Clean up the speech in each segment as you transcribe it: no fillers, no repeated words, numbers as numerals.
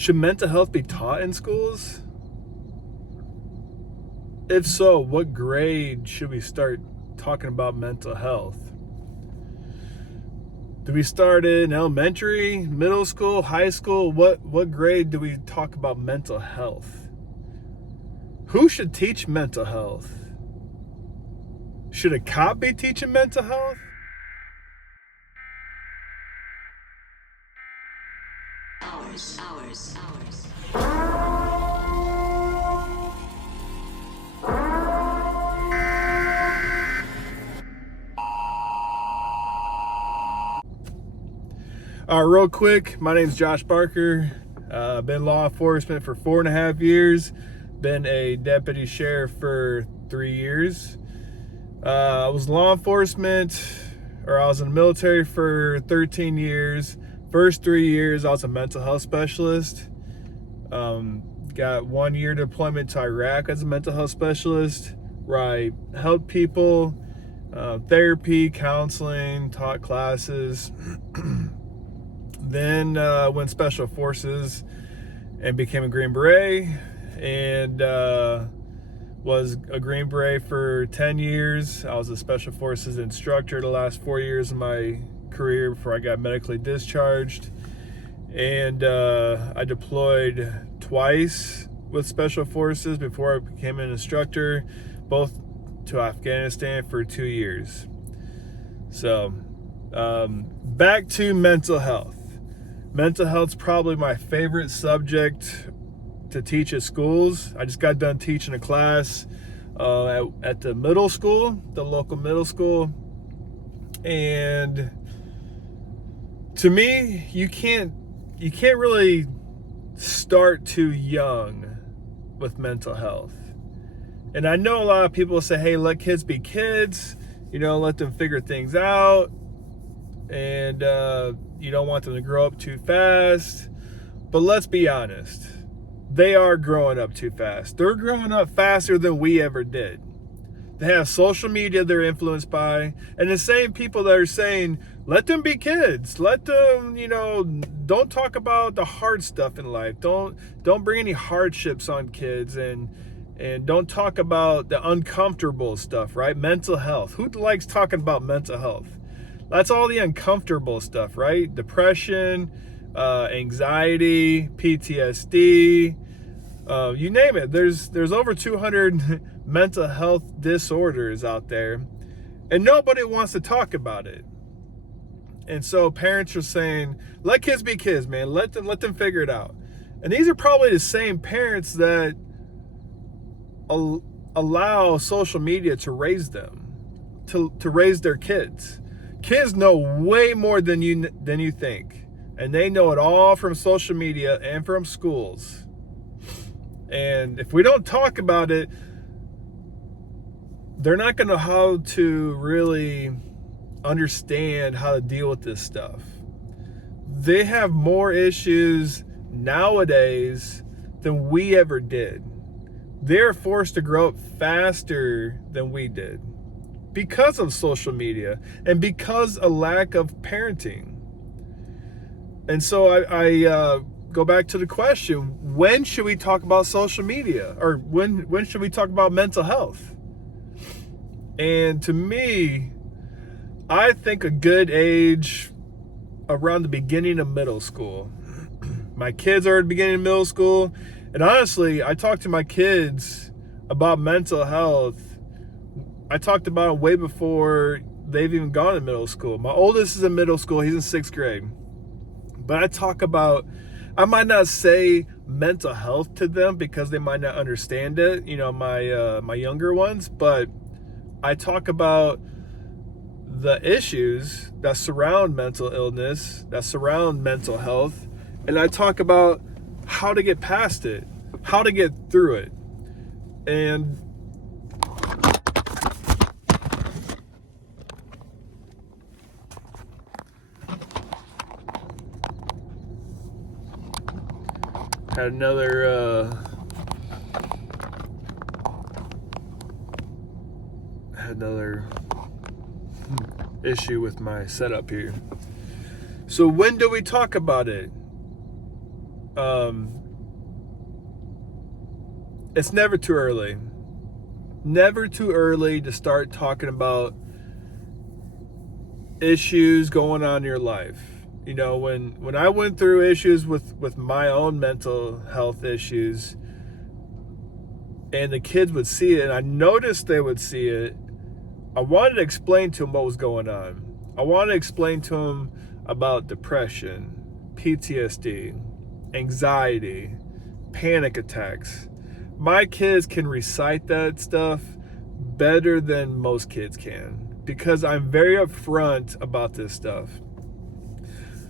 Should mental health be taught in schools? If so, what grade should we start talking about mental health? Do we start in elementary, middle school, high school? What grade do we talk about mental health? Who should teach mental health? Should a cop be teaching mental health? Hours. All right, real quick, my name's Josh Barker. I've been law enforcement for 4.5 years. Been a deputy sheriff for 3 years. I was law enforcement, I was in the military for 13 years. First 3 years, I was a mental health specialist. Got 1 year deployment to Iraq as a mental health specialist, where I helped people, therapy, counseling, taught classes. Then went special forces and became a Green Beret, and was a Green Beret for 10 years. I was a special forces instructor the last 4 years of my career before I got medically discharged. And I deployed twice with special forces before I became an instructor, both to Afghanistan for 2 years. So back to mental health. Mental health's probably my favorite subject to teach at schools. I just got done teaching a class at the middle school, the local middle school. And to me, you can't really start too young with mental health. And I know a lot of people say, hey, let kids be kids, let them figure things out. And you don't want them to grow up too fast. But let's be honest, they are growing up too fast. They're growing up faster than we ever did. They have social media they're influenced by, and the same people that are saying, let them be kids. Let them, don't talk about the hard stuff in life. Don't bring any hardships on kids, and don't talk about the uncomfortable stuff, right? Mental health. Who likes talking about mental health? That's all the uncomfortable stuff, right? Depression, anxiety, PTSD, you name it. There's over 200 mental health disorders out there, and nobody wants to talk about it. And so parents are saying, let kids be kids, man. Let them figure it out. And these are probably the same parents that allow social media to raise them, to raise their kids. Kids know way more than you think, and they know it all from social media and from schools. And if we don't talk about it, they're not going to know how to really understand how to deal with this stuff. They have more issues nowadays than we ever did. They're forced to grow up faster than we did because of social media and because a lack of parenting. And so I go back to the question, when should we talk about social media? Or when should we talk about mental health? And to me, I think a good age around the beginning of middle school. My kids are at the beginning of middle school, and honestly, I talk to my kids about mental health. I talked about it way before they've even gone to middle school. My oldest is in middle school. He's in 6th grade. But I talk about, I might not say mental health to them because they might not understand it, my younger ones, but I talk about the issues that surround mental illness, that surround mental health, and I talk about how to get past it, how to get through it. And had another issue with my setup here. So when do we talk about it? It's never too early. Never too early to start talking about issues going on in your life. You know, when I went through issues with my own mental health issues, and the kids would see it, and I noticed they would see it, I wanted to explain to them what was going on. I wanted to explain to them about depression, PTSD, anxiety, panic attacks. My kids can recite that stuff better than most kids can because I'm very upfront about this stuff.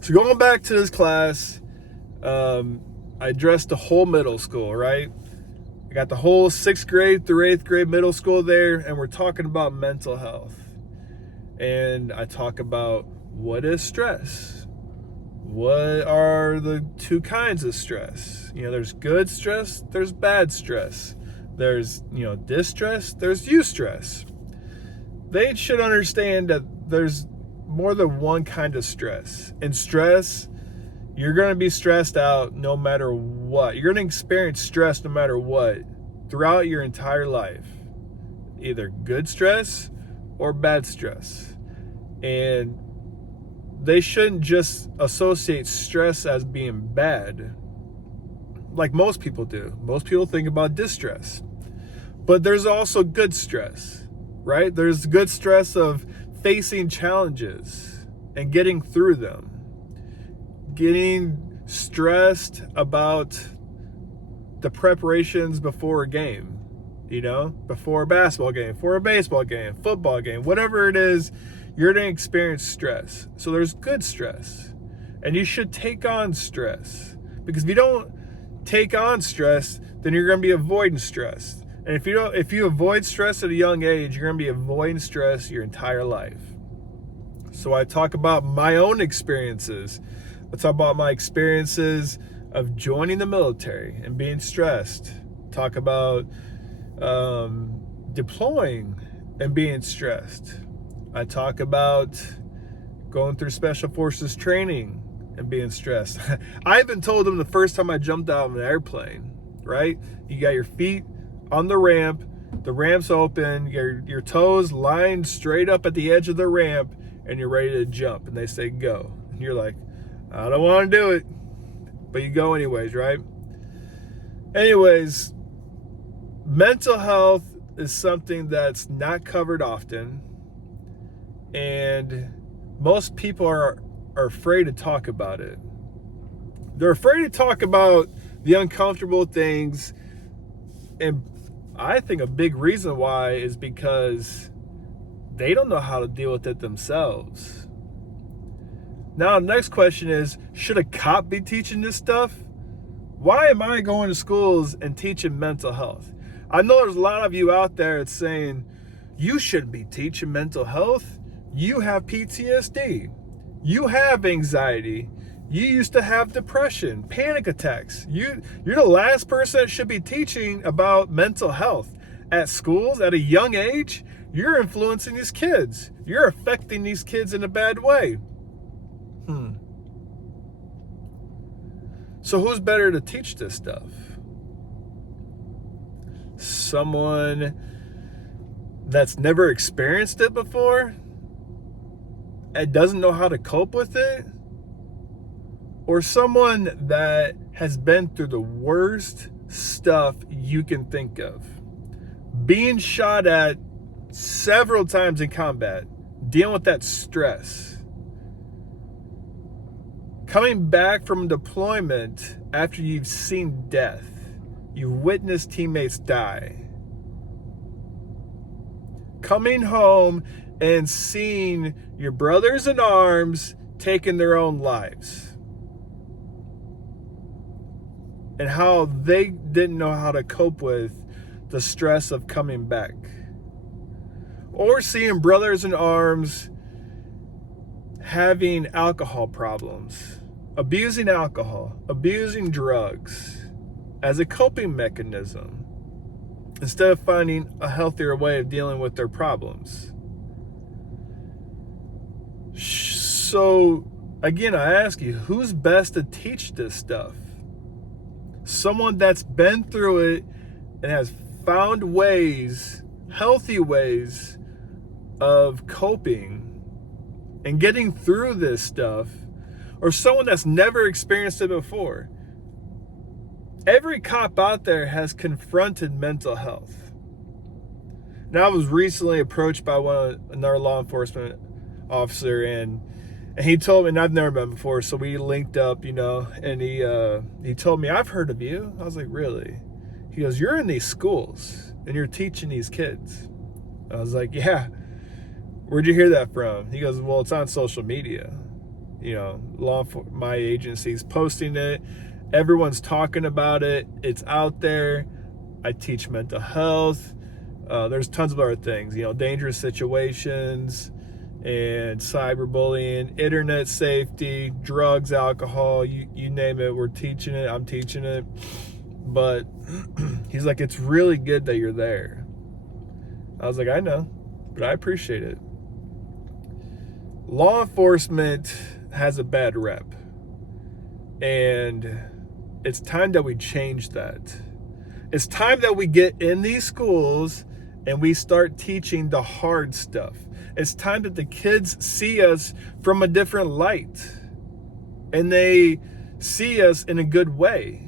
So going back to this class, I addressed the whole middle school, right? I got the whole 6th grade through 8th grade middle school there, and we're talking about mental health. And I talk about what is stress? What are the two kinds of stress? You know, there's good stress, there's bad stress. There's, distress, there's eustress. They should understand that there's more than one kind of stress. In stress, you're going to be stressed out no matter what. You're going to experience stress no matter what throughout your entire life. Either good stress or bad stress. And they shouldn't just associate stress as being bad like most people do. Most people think about distress. But there's also good stress, right? There's good stress of facing challenges and getting through them. Getting stressed about the preparations before a game, before a basketball game, for a baseball game, football game, whatever it is, you're going to experience stress. So there's good stress, and you should take on stress, because if you don't take on stress, then you're going to be avoiding stress. And if you avoid stress at a young age, you're going to be avoiding stress your entire life. So I talk about my own experiences. I talk about my experiences of joining the military and being stressed. Talk about deploying and being stressed. I talk about going through special forces training and being stressed. I even told them the first time I jumped out of an airplane, right? You got your feet on the ramp's open, your toes lined straight up at the edge of the ramp, and you're ready to jump, and they say go. And you're like, I don't want to do it, but you go anyways, right? Anyways, mental health is something that's not covered often, and most people are afraid to talk about it. They're afraid to talk about the uncomfortable things, and I think a big reason why is because they don't know how to deal with it themselves. Now, the next question is, should a cop be teaching this stuff? Why am I going to schools and teaching mental health? I know there's a lot of you out there that's saying, you shouldn't be teaching mental health. You have PTSD. You have anxiety. You used to have depression, panic attacks. You're the last person that should be teaching about mental health. At schools, at a young age, you're influencing these kids. You're affecting these kids in a bad way. So who's better to teach this stuff? Someone that's never experienced it before and doesn't know how to cope with it? Or someone that has been through the worst stuff you can think of? Being shot at several times in combat, dealing with that stress. Coming back from deployment after you've seen death. You've witnessed teammates die. Coming home and seeing your brothers in arms taking their own lives. And how they didn't know how to cope with the stress of coming back. Or seeing brothers in arms having alcohol problems, abusing alcohol, abusing drugs as a coping mechanism, instead of finding a healthier way of dealing with their problems. So, again, I ask you, who's best to teach this stuff? someone that's been through it and has found ways, healthy ways of coping and getting through this stuff, or someone that's never experienced it before. Every cop out there has confronted mental health. Now, I was recently approached by another law enforcement officer, and he told me, and I've never met him before, so we linked up, and he told me, "I've heard of you." I was like, "Really?" He goes, "You're in these schools and you're teaching these kids." I was like, "Yeah." "Where'd you hear that from?" He goes, "Well, it's on social media. My agency's posting it. Everyone's talking about it. It's out there. I teach mental health. There's tons of other things, dangerous situations and cyberbullying, internet safety, drugs, alcohol, you name it. We're teaching it. I'm teaching it." But he's like, "It's really good that you're there." I was like, "I know, but I appreciate it." Law enforcement has a bad rep, and it's time that we change that. It's time that we get in these schools and we start teaching the hard stuff. It's time that the kids see us from a different light and they see us in a good way.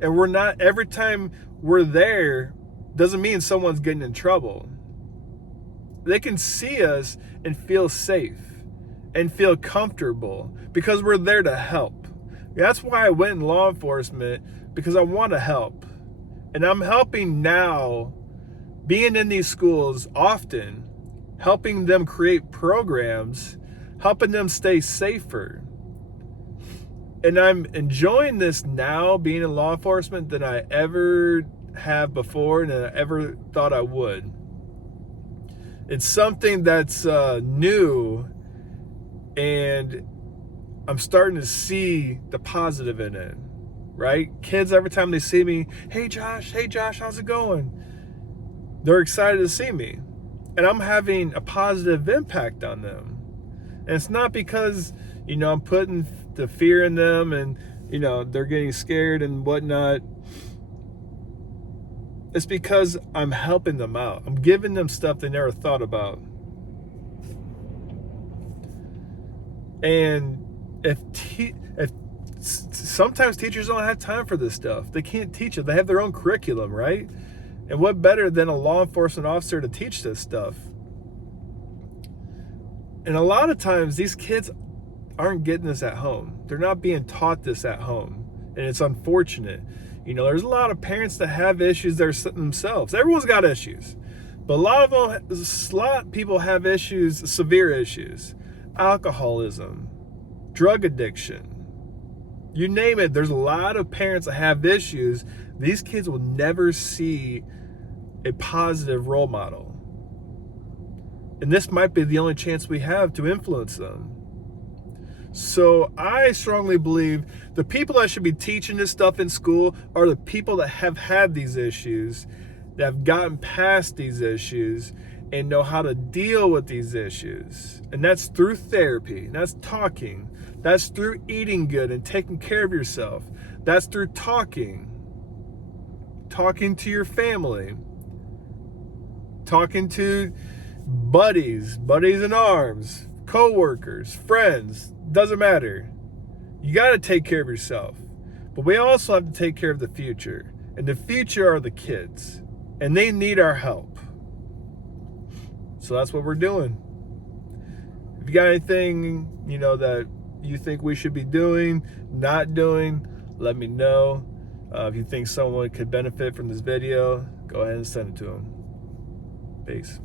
And we're not, every time we're there, doesn't mean someone's getting in trouble. They can see us and feel safe and feel comfortable because we're there to help. That's why I went in law enforcement, because I want to help. And I'm helping now, being in these schools often, helping them create programs, helping them stay safer. And I'm enjoying this now, being in law enforcement, than I ever have before and I ever thought I would. It's something that's new, and I'm starting to see the positive in it, right? Kids, every time they see me, hey Josh, how's it going?" They're excited to see me. And I'm having a positive impact on them. And it's not because, I'm putting the fear in them and, they're getting scared and whatnot. It's because I'm helping them out. I'm giving them stuff they never thought about. And if sometimes teachers don't have time for this stuff. They can't teach it. They have their own curriculum, right? And what better than a law enforcement officer to teach this stuff? And a lot of times these kids aren't getting this at home. They're not being taught this at home. And it's unfortunate. There's a lot of parents that have issues themselves. Everyone's got issues. But a lot of people have issues, severe issues. Alcoholism, drug addiction. You name it, there's a lot of parents that have issues. These kids will never see a positive role model. And this might be the only chance we have to influence them. So I strongly believe the people that should be teaching this stuff in school are the people that have had these issues, that have gotten past these issues, and know how to deal with these issues. And that's through therapy. That's talking. That's through eating good and taking care of yourself. That's through talking to your family, talking to buddies in arms, co-workers, friends, doesn't matter. You got to take care of yourself. But we also have to take care of the future. And the future are the kids. And they need our help. So that's what we're doing. If you got anything, that you think we should be doing, not doing, let me know. If you think someone could benefit from this video, go ahead and send it to them. Peace.